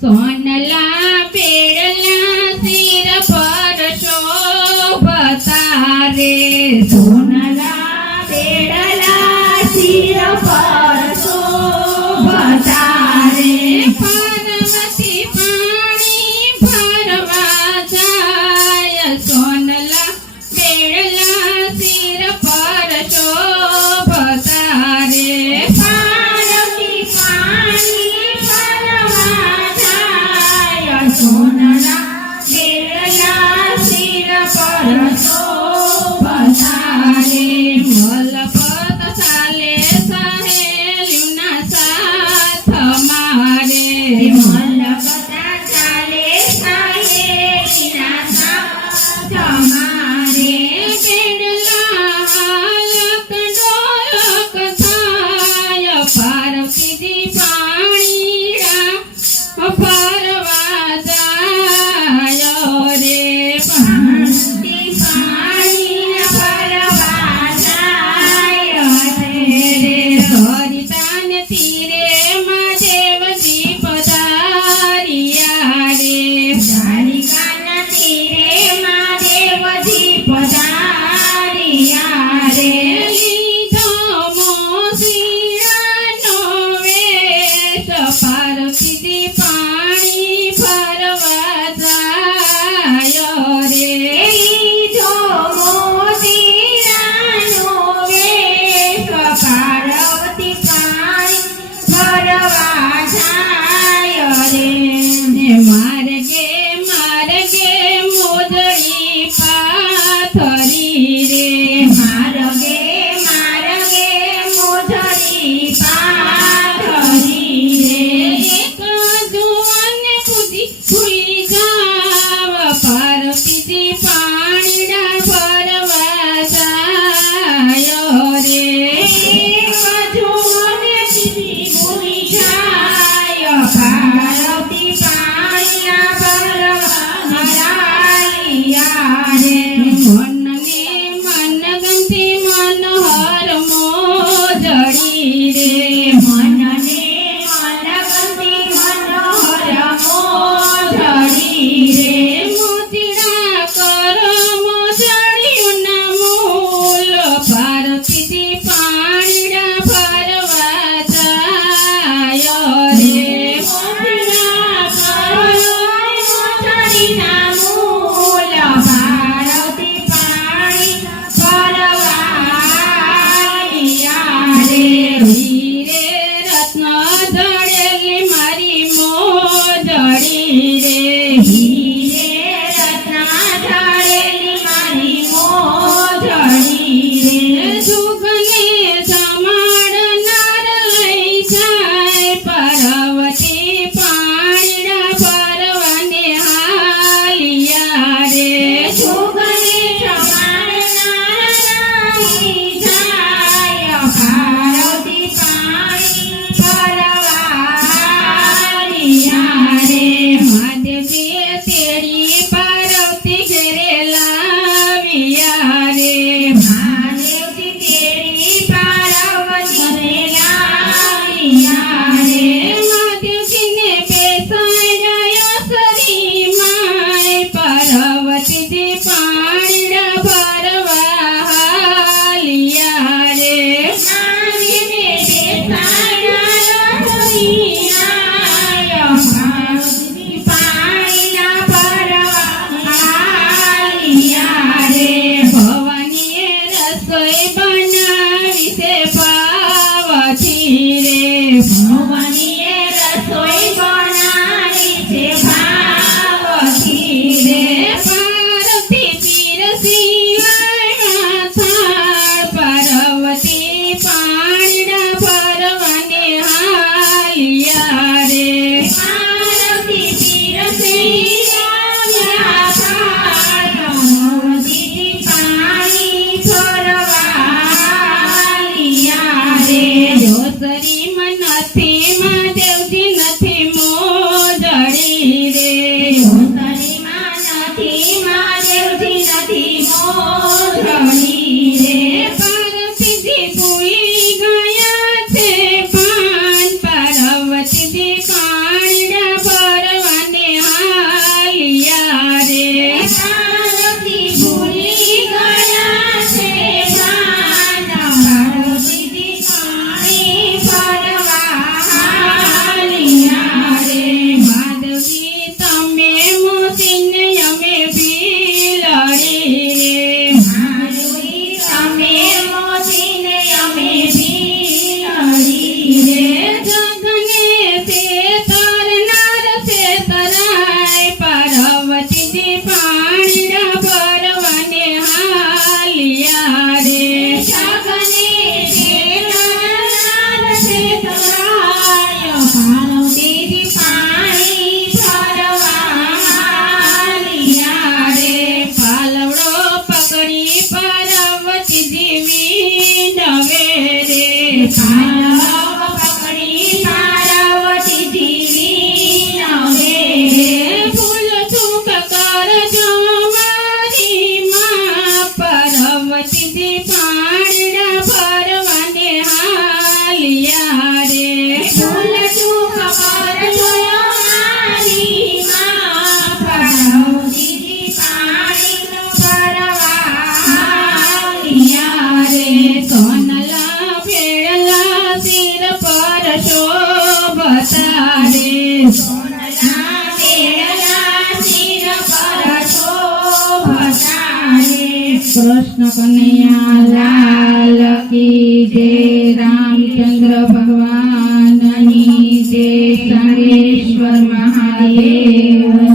સોનલા પેડલા sir પર શોભતા રે, સોનલા પેડલા sir પર શોભતા રે, પાર્વતી પાણી ભરવા જાય, સોનલા પેડલા સિર પર શોભતા રે, પાર્વતી પાણી ભરવા જાય, સોનલા પેડલા સિર પર શોભતા રે, મલપત ચાલે સહેલીના સાથ મારે, મલકતા ચાલે સહેલીના સાથ મારે, પેડલા હાલક ડોલક થાય, પાર્વતીજી પાણીડા ફરવા જાય રે, પાર્વતી પાણી ભરવા જાય રે, સરિતાને તીરે મહાદેવજી પધાર્યા રે, દ્વારિકાના તીરે મહાદેવજી પધાર્યા રે, લીધો મોસીડાનો વેશ, પાર્વતીજી પાણી ભરવા જાય રે, લીધો મોતીડાનો વેશ, પાર્વતી પાણી ભરવા જાય રે, માર્ગે માર્ગે મોજડી પાથરી રે, માર્ગે માર્ગે મોજડી પાથરી રે, એક જુવાને ભૂલી જાવ, પાર્વતીજી પાણીડા ભરવા જાય રે, મજૂરને દીદી ભૂલી જાય, પાર્વતી પાણીના ભરવા જાય રે, મનને મનગમતી મનોહર મોજડી રે, મનને મનગમતી મનોહર મોજડી રે, મોતીડા કરો મોજડીઓના મૂલ, પાર્વતીજી પાણીડા ભરવા જાય રે, મોતીડા કરો મોજડીના મૂલ, પાર્વતી પાણી ભરવા રે, હીરે રત્ન જડેલી મારી મોજડી રે, હીરે રત્ના જડેલી મારી મોજડી રે, સુગને જમાડનાર લઈ જાય, પાર્વતી પાણીડા ભરવાને હાલિયા રે, સુગને જમાડનાર લઈ જાય, પાર્વતી પાણી ભરવા રે, મહાદેવજીએ તેડી પાર્વતી ઘેરે લાવ્યા રે, મહાદેવજી તેડી પાર્વતીને લાવ્યા રે, મહાદેવજીને બેસાડ્યા શરીમાય, પાર્વતીજી પાણીડા ભરવા હાલિયા રે, નારીને બેસાડ્યા હરિયાય, પાર્વતી પાણીના ભરવા રે, ભવાનીએ રસોઈ બનાવી છે પાવથી રે, ભવાનીએ રસોઈ બનાવી છે ભાવથી રે, પાર્વતી પીરસી લાવ્યા થાળ, પાર્વતી પાણીડા ભરવાને હાલિયા રે, પાર્વતી પીરસી લાવ્યા થાળ, પાર્વતી પાણી ભરવા રે, જોસરીમાં નથી મહાદેવજી નથી મોજડી રે, જોતરીમાં નથી મહાદેવજી નથી મોજડી રે, પાર્વતીજી ભૂલી ગયા છે પાન, પાર્વતીજી પાણીના ભરવાને હાલિયા રે પાર્વતી ભૂલી ગયા છે માનવ પાર્વતી પાણી ભરવા હાલિયા રે માધવી તમે મોતીને અમે ભીલડી રે માધવી તમે મોતીને અમે ભીલડી રે જગને તે તરનાર છે તરાય પાર્વતીજી પાણીના ભરવાને હાલિયા રે જગને તેરાનાર છે તરાય પાર્વતીજી પાણી ભરવા હાલિયા રે પાલવડો પકડી પાર્વતીજી વિનવે રે પાલવ પકડી પાર્વતીજી વિનવે રે ફૂલ છૂક કરજો મારી માં પાર્વતીજી પાણીના ભરવાને હાલિયા રે ફૂલ ચૂક કરજો મારી માં પાર્વતીજી પાણીનો ભરવા હાલિયા રે સોનલા ફેરલા સિર પર શોભતા રે સોનલા વેળા શિર પર શોભતા રે કૃષ્ણ કનૈયા લાલ કી જય રામચંદ્ર ભગવાનની જય સંગેશ્વર મહાદેવ